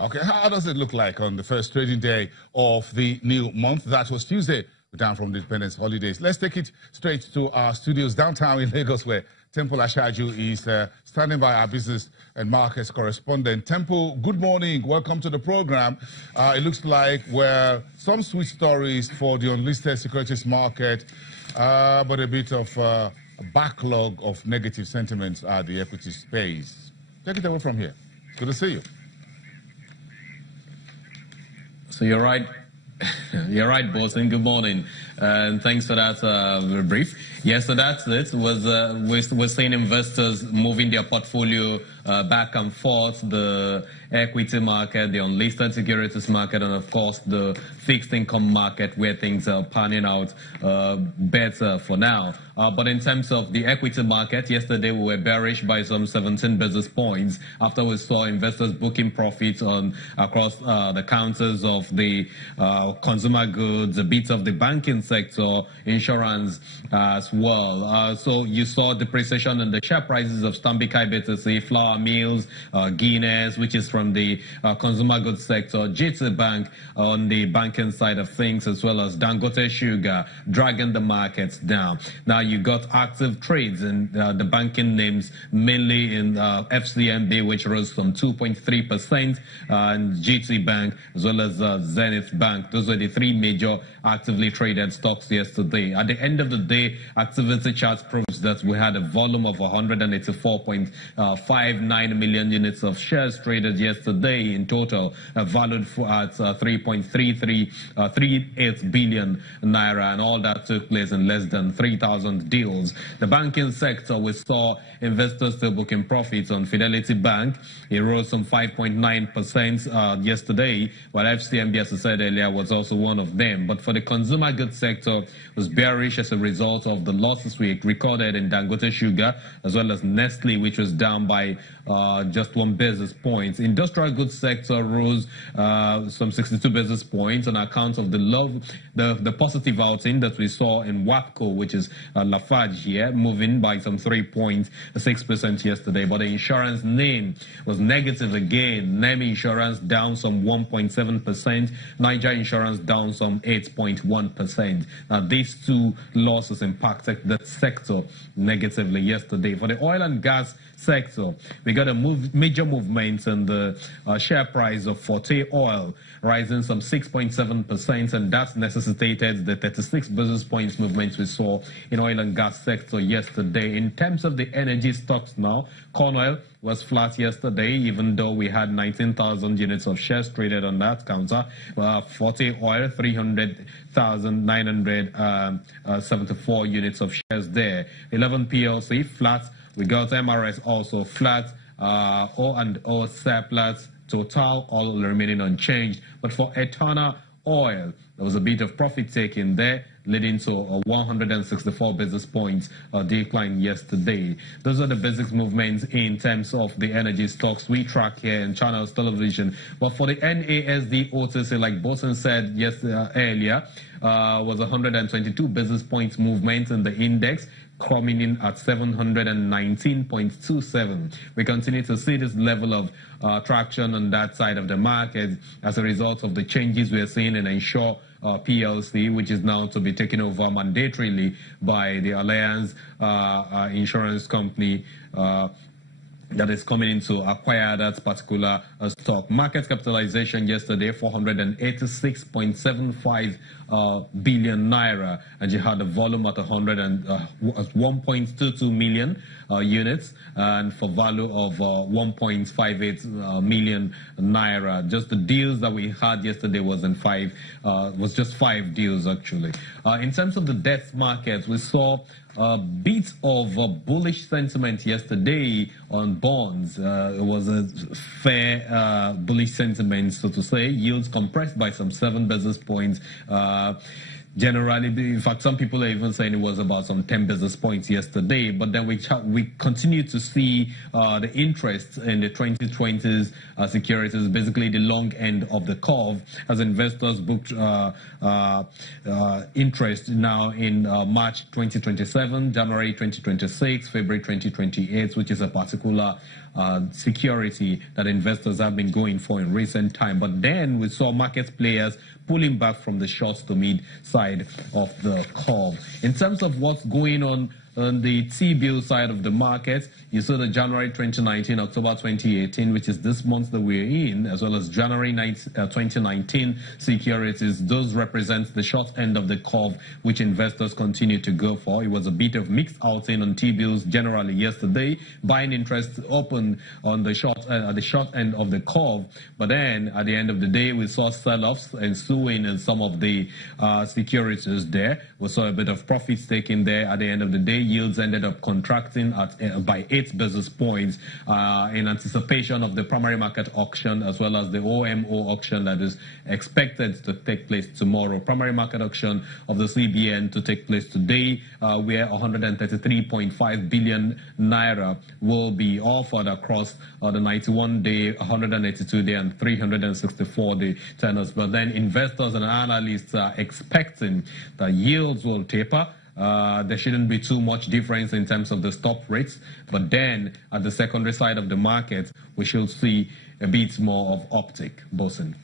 Okay, how does it look like on the first trading day of the new month? That was Tuesday, down from the Independence holidays. Let's take it straight to our studios downtown in Lagos, where Temple Ashaju is standing by, our business and markets correspondent. Temple, good morning. Welcome to the program. It looks like some sweet stories for the unlisted securities market, but a bit of a backlog of negative sentiments at the equity space. Take it away from here. Good to see you. So you're right. You're right, boss, and good morning. And thanks for that brief. Yes, so that's it. We're seeing investors moving their portfolio back and forth, the equity market, the unlisted securities market, and of course the fixed income market, where things are panning out better for now. But in terms of the equity market, yesterday we were bearish by some 17 basis points after we saw investors booking profits across the counters of the consumer goods, a bit of the banking sector, insurance as well. So you saw depreciation in the share prices of Stanbic IBTC, Flour Mills, Guinness, which is from the consumer goods sector, GT Bank on the banking side of things, as well as Dangote Sugar, dragging the markets down. Now you got active trades in the banking names, mainly in FCMB, which rose from 2.3%, and GT Bank, as well as Zenith Bank. Those were the three major actively traded stocks yesterday. At the end of the day, activity charts proves that we had a volume of 184.59 million units of shares traded yesterday in total, valued at 3.38 billion naira, and all that took place in less than 3,000 deals. The banking sector, we saw investors still booking profits on Fidelity Bank. It rose some 5.9% yesterday, while FCMB, as I said earlier, was also one of them. But for the consumer goods sector, was bearish as a result of the losses we recorded in Dangote Sugar, as well as Nestle, which was down by just 1 basis point. Industrial goods sector rose some 62 basis points on account of the positive outing that we saw in WAPCO, which is Lafarge here, moving by some 3.6% yesterday. But the insurance name was negative again. NEM Insurance down some 1.7%, Niger Insurance down some 8.1%. Now these two losses impacted that sector negatively yesterday. For the oil and gas sector, we got a major movement in the share price of Forte Oil, rising some 6.7%, and that necessitated the 36 basis points movement we saw in oil and gas sector yesterday. In terms of the energy stocks now, corn oil was flat yesterday, even though we had 19,000 units of shares traded on that counter. Forte Oil, 300,974 units of shares there. 11 PLC flat. We got MRS also flat. O&O surplus. Total all remaining unchanged. But for Etana Oil, there was a bit of profit taking there, leading to a 164 basis points decline yesterday. Those are the basic movements in terms of the energy stocks we track here in Channels Television. But for the NASD OTC, like Boson said earlier, was 122 basis points movement in the index, coming in at 719.27. We continue to see this level of traction on that side of the market as a result of the changes we are seeing in Ensure PLC, which is now to be taken over mandatorily by the Alliance Insurance Company that is coming in to acquire that particular stock. Market capitalization yesterday, 486.75 billion naira, and you had a volume at 1.22 million units, and for value of 1.58 million naira. Just the deals that we had yesterday was just 5 deals actually. In terms of the debt markets, we saw a bit of a bullish sentiment yesterday on bonds. It was a fair bullish sentiment, so to say. Yields compressed by some 7 basis points. generally, in fact, some people are even saying it was about some 10 basis points yesterday. But then we continue to see the interest in the 2020s securities, basically the long end of the curve, as investors booked interest now in March 2027, January 2026, February 2028, which is a particular security that investors have been going for in recent time. But then we saw market players pulling back from the short to mid side of the curve. In terms of what's going on the T-bill side of the market, you saw the January 2019, October 2018, which is this month that we're in, as well as January 2019 securities. Those represent the short end of the curve, which investors continue to go for. It was a bit of mixed outing on T-bills generally yesterday. Buying interest opened on the short end of the curve, but then at the end of the day, we saw sell-offs ensuing in some of the securities there. We saw a bit of profits taken there. At the end of the day, yields ended up contracting by 8 basis points in anticipation of the primary market auction, as well as the OMO auction that is expected to take place tomorrow. Primary market auction of the CBN to take place today, where 133.5 billion naira will be offered across the 91-day, 182-day, and 364-day tenors. But then investors and analysts are expecting that yields will taper. There shouldn't be too much difference in terms of the stop rates, but then at the secondary side of the market, we should see a bit more of uptick. Bosun.